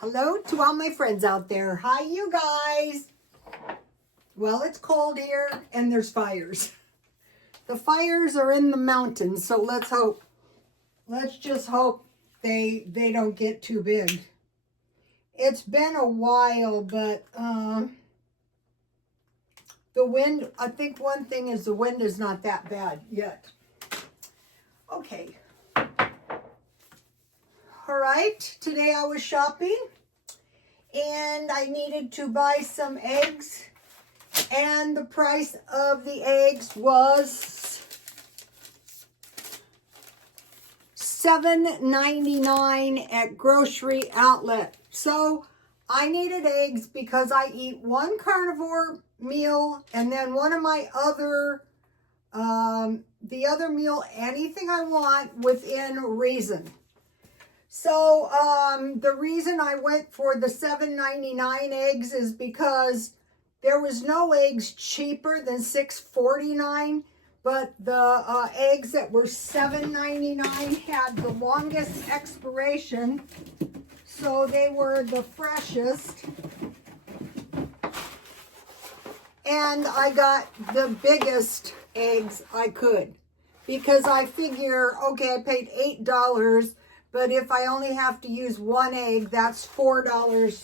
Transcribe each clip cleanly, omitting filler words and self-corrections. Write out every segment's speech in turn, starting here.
Hello to all my friends out there. Hi, you guys. Well, it's cold here and there's fires. The fires are in the mountains, so let's hope. Let's just hope they don't get too big. It's been a while, but the wind, I think one thing is the wind is not that bad yet. Okay. All right, today I was shopping and I needed to buy some eggs, and the price of the eggs was $7.99 at grocery outlet. So I needed eggs because I eat one carnivore meal and then one of my other, the other meal, anything I want within reason. So the reason I went for the $7.99 eggs is because there was no eggs cheaper than $6.49, but the eggs that were $7.99 had the longest expiration, so they were the freshest. And I got the biggest eggs I could because I figure, okay, I paid $8, but if I only have to use one egg, that's $4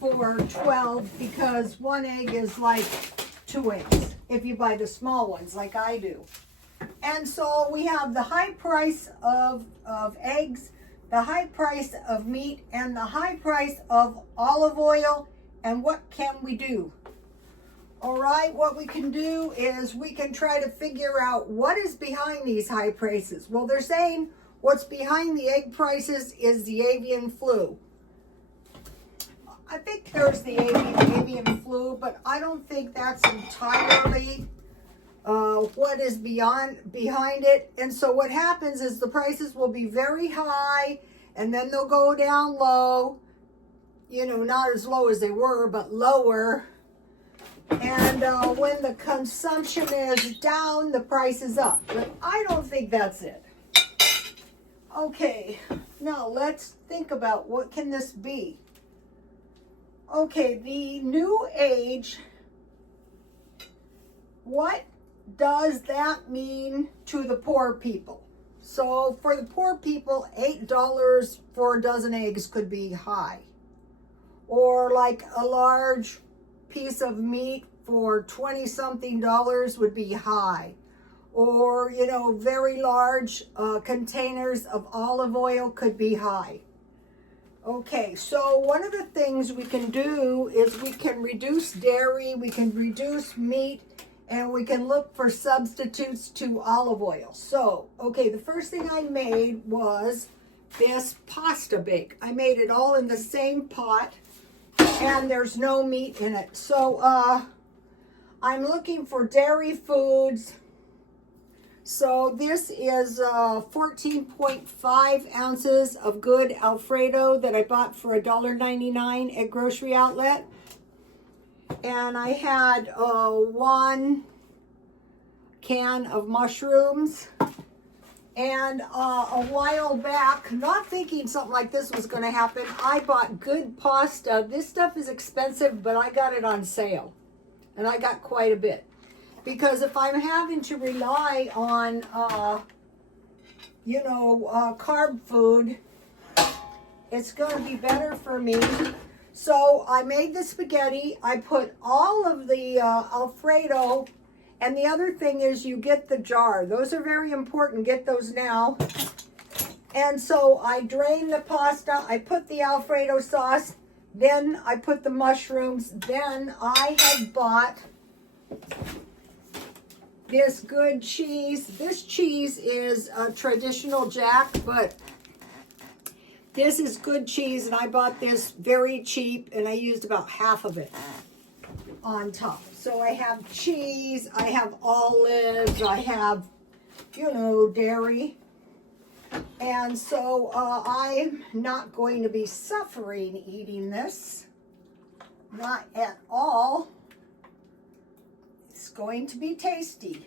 for 12, because one egg is like 2 eggs if you buy the small ones like I do. And so we have the high price of eggs, the high price of meat, and the high price of olive oil. And what can we do? All right, what we can do is we can try to figure out what is behind these high prices. Well, they're saying what's behind the egg prices is the avian flu. I think there's the avian flu, but I don't think that's entirely what is behind it. And so what happens is the prices will be very high, and then they'll go down low, you know, not as low as they were, but lower. And when the consumption is down, the price is up. But I don't think that's it. Okay, now let's think about what can this be. Okay, the new age, what does that mean to the poor people? So for the poor people, $8 for a dozen eggs could be high. Or like a large piece of meat for 20-something dollars would be high. Or, you know, very large containers of olive oil could be high. Okay, so one of the things we can do is we can reduce dairy, we can reduce meat, and we can look for substitutes to olive oil. So, okay, the first thing I made was this pasta bake. I made it all in the same pot, and there's no meat in it. So, I'm looking for dairy foods. So this is 14.5 ounces of good Alfredo that I bought for $1.99 at grocery outlet. And I had 1 can of mushrooms. And a while back, not thinking something like this was going to happen, I bought good pasta. This stuff is expensive, but I got it on sale. And I got quite a bit. Because if I'm having to rely on, carb food, it's going to be better for me. So I made the spaghetti. I put all of the Alfredo. And the other thing is you get the jar. Those are very important. Get those now. And so I drained the pasta. I put the Alfredo sauce. Then I put the mushrooms. Then I had bought this good cheese. This cheese is a traditional Jack, but this is good cheese, and I bought this very cheap, and I used about half of it on top. So I have cheese, I have olives, I have, dairy. And so I'm not going to be suffering eating this. Not at all. It's going to be tasty.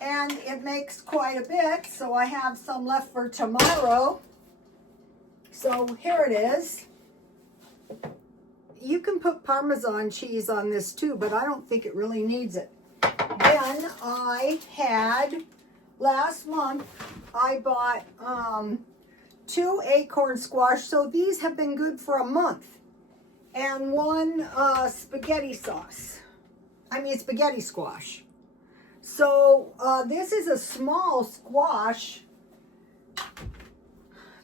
And it makes quite a bit, so I have some left for tomorrow. So here it is. You can put Parmesan cheese on this too, but I don't think it really needs it. Then I had, last month, I bought 2 acorn squash. So these have been good for a month. And 1 spaghetti sauce. Spaghetti squash. So this is a small squash.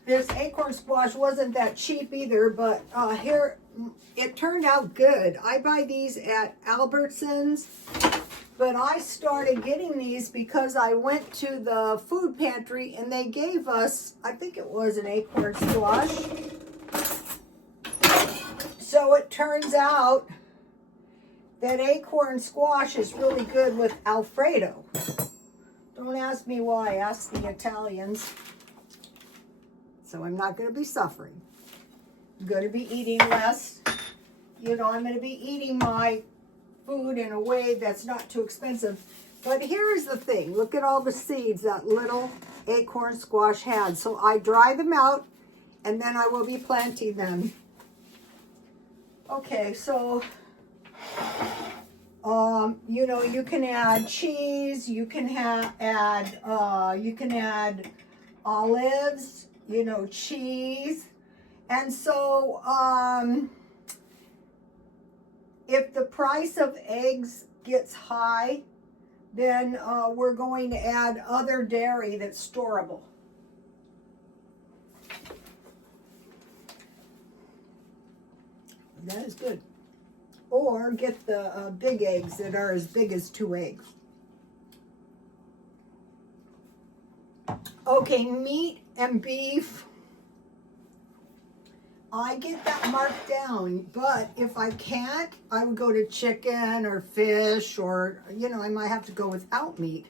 This acorn squash wasn't that cheap either, but here, it turned out good. I buy these at Albertsons, but I started getting these because I went to the food pantry and they gave us, I think it was an acorn squash. So it turns out that acorn squash is really good with Alfredo. Don't ask me why, ask the Italians. So I'm not going to be suffering. I'm going to be eating less. You know, I'm going to be eating my food in a way that's not too expensive. But here's the thing. Look at all the seeds that little acorn squash had. So I dry them out and then I will be planting them. Okay, so, you know, you can add cheese, you can add olives, you know, cheese. And so, if the price of eggs gets high, then we're going to add other dairy that's storable. That is good. Or get the big eggs that are as big as 2 eggs. Okay, meat and beef. I get that marked down, but if I can't, I would go to chicken or fish, or, you know, I might have to go without meat.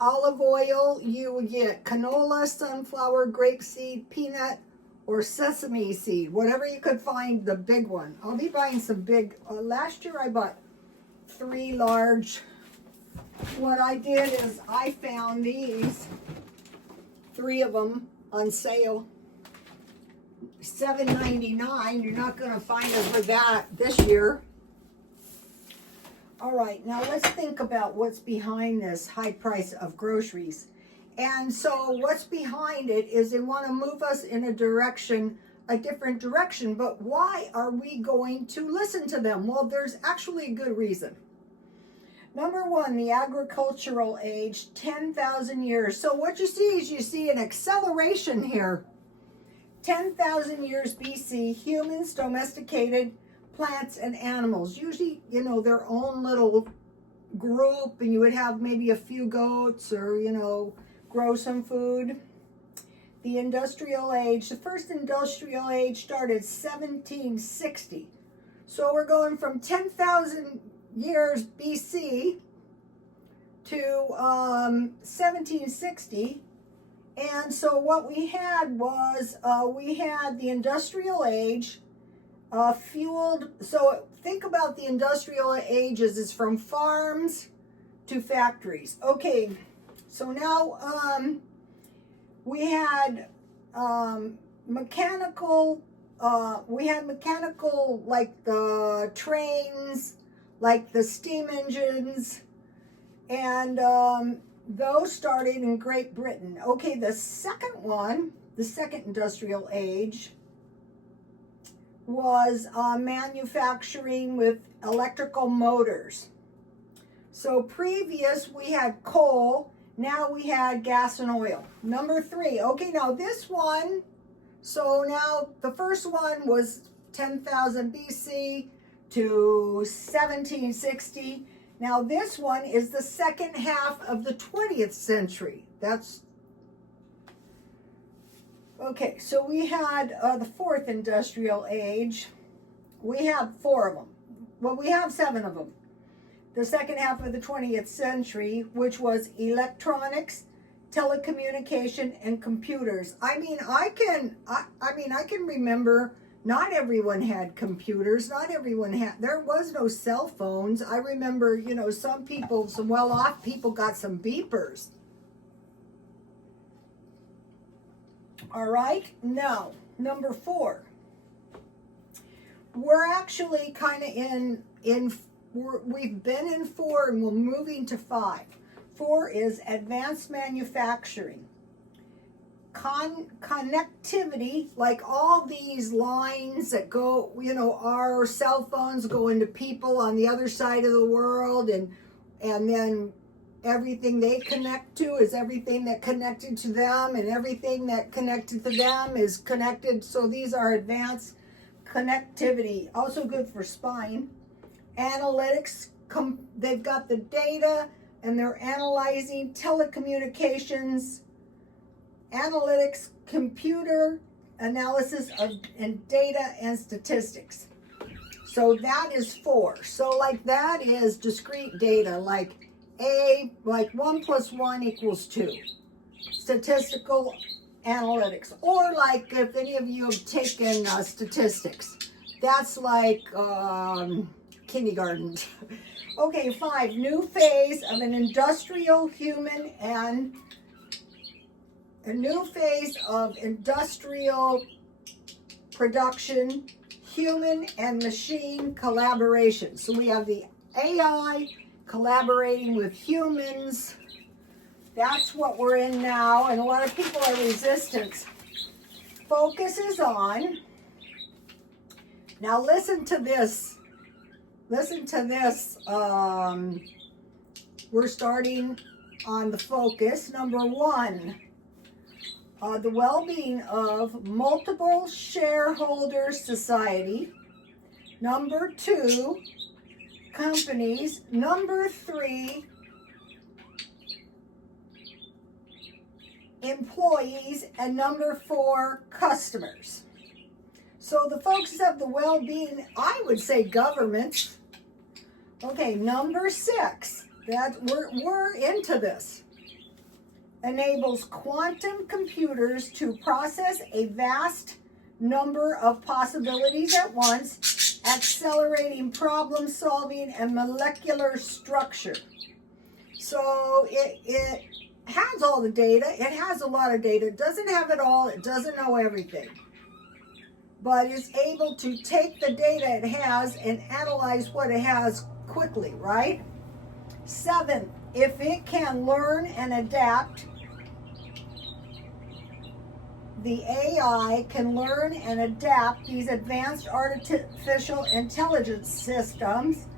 Olive oil, you would get canola, sunflower, grapeseed, peanut, or sesame seed, whatever you could find, the big one. I'll be buying some big. Last year I bought 3 large. What I did is I found these, 3 of them on sale, $7.99. You're not going to find them for that this year. All right, now let's think about what's behind this high price of groceries. And so what's behind it is they want to move us in a different direction. But why are we going to listen to them? Well, there's actually a good reason. Number 1, the agricultural age, 10,000 years. So what you see is you see an acceleration here. 10,000 years BC, humans domesticated plants and animals. Usually, you know, their own little group, and you would have maybe a few goats or, you know, grow some food. The industrial age, the first industrial age started 1760. So we're going from 10,000 years BC to 1760. And so what we had was, we had the industrial age fueled. So think about the industrial ages is from farms to factories. Okay. So now we had mechanical, like the trains, like the steam engines, and those started in Great Britain. Okay, the second one, the second industrial age, was manufacturing with electrical motors. So previous we had coal. Now we had gas and oil. Number 3. Okay, now this one, so now the first one was 10,000 BC to 1760. Now this one is the second half of the 20th century. That's, okay, so we had the 4th industrial age. We have 4 of them. Well, we have 7 of them. The second half of the 20th century, which was electronics, telecommunication, and computers. I can remember not everyone had computers. Not everyone had, there was no cell phones. I remember, you know, some people, some well-off people got some beepers. All right, now, Number 4. We're actually kind of we've been in 4 and we're moving to 5. 4 is advanced manufacturing. Connectivity, like all these lines that go, our cell phones go into people on the other side of the world, and then everything they connect to is everything that connected to them, and everything that connected to them is connected. So these are advanced connectivity, also good for spine. Analytics, they've got the data and they're analyzing telecommunications, analytics, computer analysis and data and statistics. So that is 4. So like that is discrete data, like 1 + 1 = 2. Statistical analytics, or like if any of you have taken statistics, that's like kindergarten. Okay, 5, new phase of an industrial human and a new phase of industrial production, human and machine collaboration. So we have the AI collaborating with humans. That's what we're in now, and a lot of people are resistant. Focuses on, now listen to this. Listen to this. We're starting on the focus. Number 1, the well-being of multiple shareholder society. Number 2, companies. Number 3, employees. And number 4, customers. So the focus of the well-being, I would say governments. Okay, number 6, that we're into this. Enables quantum computers to process a vast number of possibilities at once, accelerating problem solving and molecular structure. So it has all the data. It has a lot of data. It doesn't have it all. It doesn't know everything. But it's able to take the data it has and analyze what it has quickly, right? 7, if it can learn and adapt, the AI can learn and adapt these advanced artificial intelligence systems,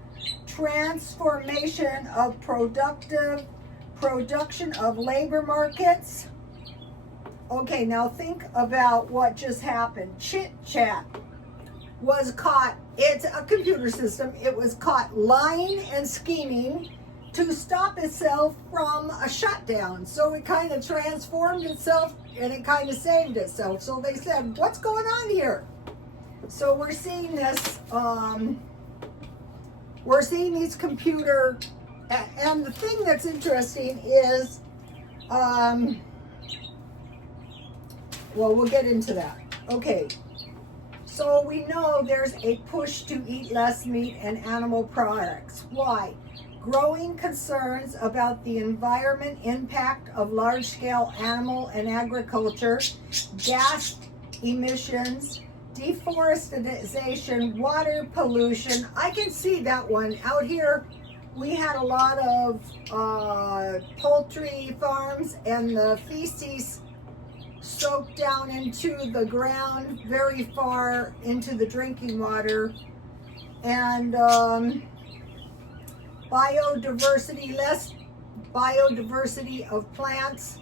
transformation of production of labor markets. Okay, now think about what just happened. Chit Chat was caught, it's a computer system, it was caught lying and scheming to stop itself from a shutdown. So it kind of transformed itself and it kind of saved itself. So they said, what's going on here? So we're seeing this, we're seeing these computer, and the thing that's interesting is, well, we'll get into that. Okay, so we know there's a push to eat less meat and animal products. Why? Growing concerns about the environment impact of large-scale animal and agriculture, gas emissions, deforestation, water pollution. I can see that one. Out here, we had a lot of poultry farms, and the feces soaked down into the ground very far into the drinking water. And less biodiversity of plants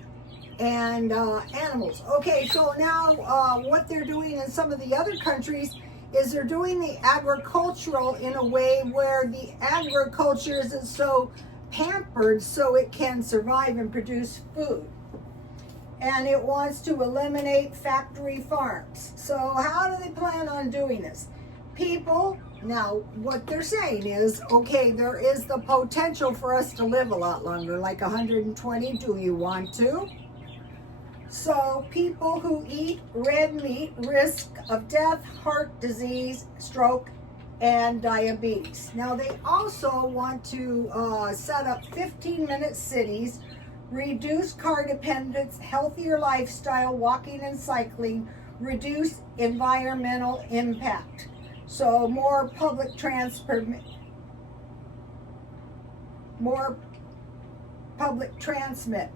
and animals. Okay, so now what they're doing in some of the other countries is they're doing the agricultural in a way where the agriculture isn't so pampered so it can survive and produce food. And it wants to eliminate factory farms. So how do they plan on doing this? People, now what they're saying is, okay, there is the potential for us to live a lot longer, like 120. Do you want to? So people who eat red meat risk of death, heart disease, stroke, and diabetes. Now they also want to set up 15-minute cities, reduce car dependence, healthier lifestyle, walking and cycling, reduce environmental impact. So more public transport, more public transmit.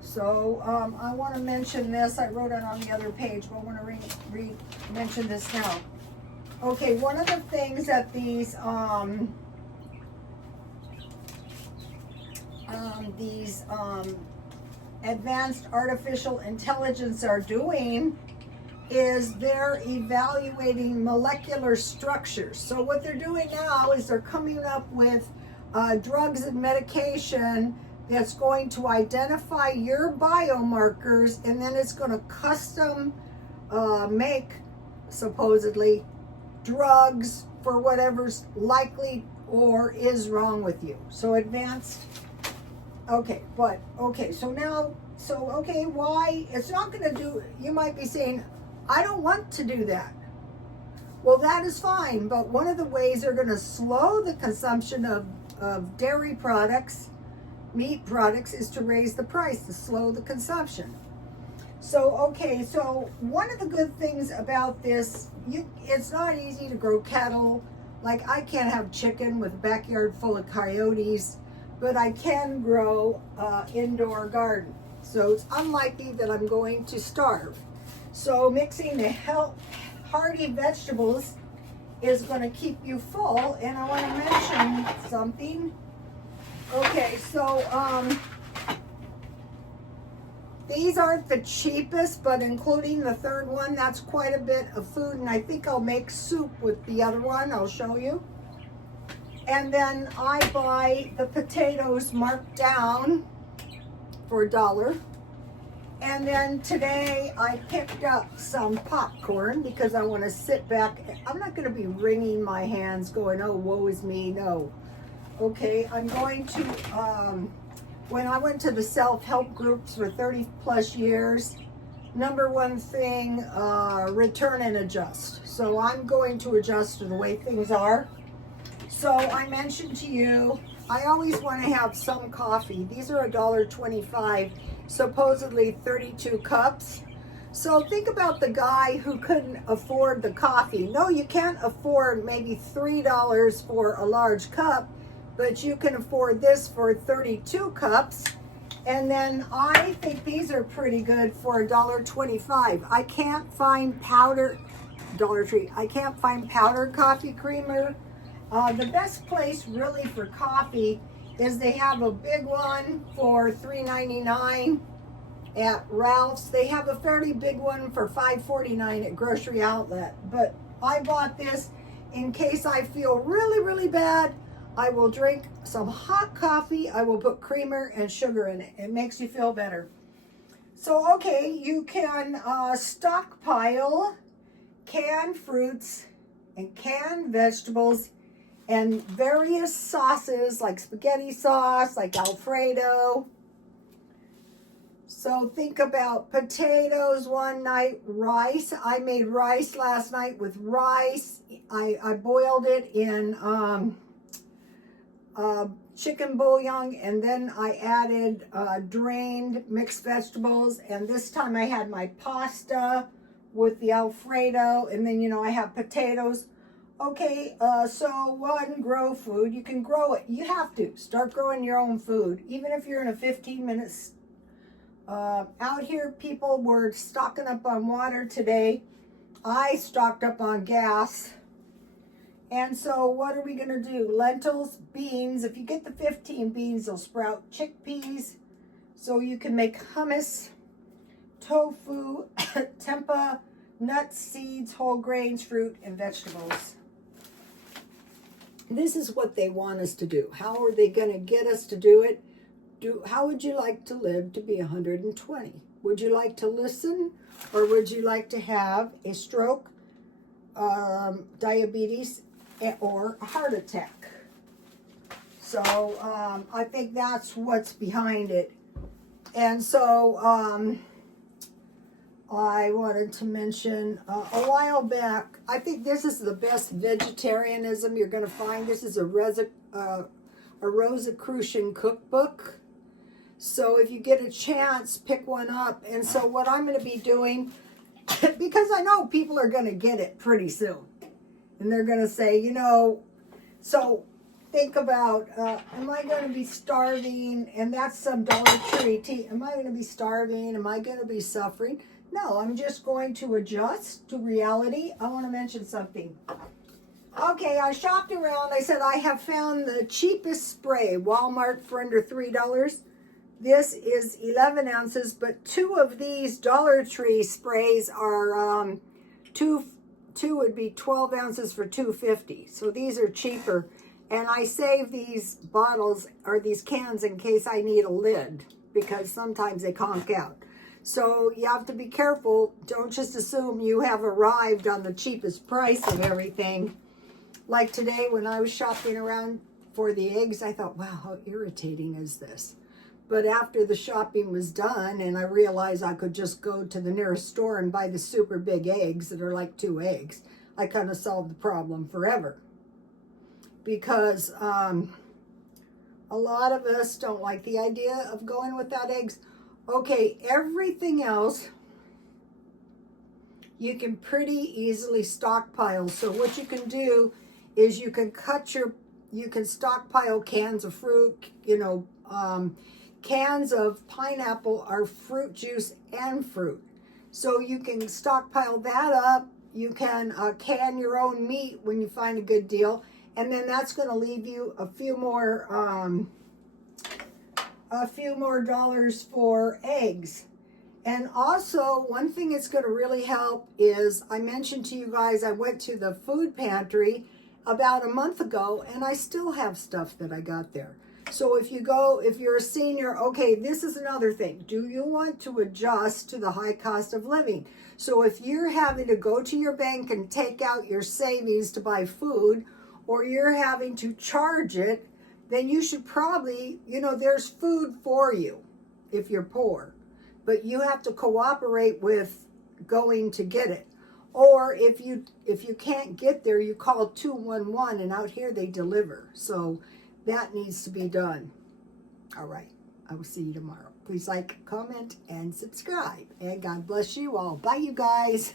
So I want to mention this. I wrote it on the other page, but I want to mention this now. Okay, one of the things that these advanced artificial intelligence are doing is they're evaluating molecular structures. So what they're doing now is they're coming up with drugs and medication that's going to identify your biomarkers, and then it's going to custom make, supposedly, drugs for whatever's likely or is wrong with you. So advanced. Okay, but okay, so now, why? It's not going to do, you might be saying, I don't want to do that. Well, that is fine, but one of the ways they're going to slow the consumption of dairy products, meat products, is to raise the price, to slow the consumption. So, okay, so one of the good things about this, it's not easy to grow cattle. Like, I can't have chicken with a backyard full of coyotes, but I can grow indoor garden. So it's unlikely that I'm going to starve. So mixing the hearty vegetables is going to keep you full. And I want to mention something. Okay, so these aren't the cheapest, but including the third one, that's quite a bit of food. And I think I'll make soup with the other one. I'll show you. And then I buy the potatoes marked down for $1. And then today I picked up some popcorn because I want to sit back. I'm not going to be wringing my hands going, oh, woe is me. No. Okay, I'm going to, when I went to the self-help groups for 30 plus years, number one thing, return and adjust. So I'm going to adjust to the way things are. So I mentioned to you, I always want to have some coffee. These are $1.25, supposedly 32 cups. So think about the guy who couldn't afford the coffee. No, you can't afford maybe $3 for a large cup, but you can afford this for 32 cups. And then I think these are pretty good for $1.25. I can't find powder, Dollar Tree, I can't find powdered coffee creamer. The best place really for coffee is they have a big one for $3.99 at Ralph's. They have a fairly big one for $5.49 at Grocery Outlet. But I bought this in case I feel really, really bad. I will drink some hot coffee. I will put creamer and sugar in it. It makes you feel better. So, okay, you can stockpile canned fruits and canned vegetables and various sauces like spaghetti sauce, like Alfredo. So think about potatoes one night, rice. I made rice last night with rice. I boiled it in chicken bouillon, and then I added drained mixed vegetables. And this time I had my pasta with the Alfredo, and then, I have potatoes. Okay, so one, grow food. You can grow it. You have to start growing your own food, even if you're in a 15 minutes. Out here, people were stocking up on water today. I stocked up on gas. And so what are we going to do? Lentils, beans. If you get the 15 beans, they'll sprout. Chickpeas. So you can make hummus, tofu, tempeh, nuts, seeds, whole grains, fruit, and vegetables. This is what they want us to do. How are they going to get us to do it? How would you like to live to be 120? Would you like to listen, or would you like to have a stroke, diabetes, or a heart attack? So I think that's what's behind it. And so I wanted to mention a while back, I think this is the best vegetarianism you're going to find. This is a Rosicrucian cookbook. So if you get a chance, pick one up. And so what I'm going to be doing, because I know people are going to get it pretty soon. And they're going to say, you know, so think about, am I going to be starving? And that's some Dollar Tree tea. Am I going to be starving? Am I going to be suffering? No, I'm just going to adjust to reality. I want to mention something. Okay, I shopped around. I said I have found the cheapest spray, Walmart, for under $3. This is 11 ounces, but 2 of these Dollar Tree sprays are two would be 12 ounces for $2.50. So these are cheaper. And I save these bottles or these cans in case I need a lid, because sometimes they conk out. So you have to be careful. Don't just assume you have arrived on the cheapest price of everything. Like today when I was shopping around for the eggs, I thought, wow, how irritating is this? But after the shopping was done and I realized I could just go to the nearest store and buy the super big eggs that are like 2 eggs, I kind of solved the problem forever. Because a lot of us don't like the idea of going without eggs. Okay, everything else you can pretty easily stockpile. So what you can do is you can stockpile cans of fruit, you know, cans of pineapple are fruit juice and fruit. So you can stockpile that up. You can can your own meat when you find a good deal. And then that's going to leave you a few more dollars for eggs. And also, one thing that's going to really help is, I mentioned to you guys, I went to the food pantry about a month ago, and I still have stuff that I got there. So if you're a senior, okay, this is another thing. Do you want to adjust to the high cost of living? So if you're having to go to your bank and take out your savings to buy food, or you're having to charge it, then you should probably, you know, there's food for you if you're poor, but you have to cooperate with going to get it. Or if you can't get there, you call 211, and out here they deliver. So that needs to be done. All right, I will see you tomorrow. Please like, comment, and subscribe. And God bless you all. Bye, you guys.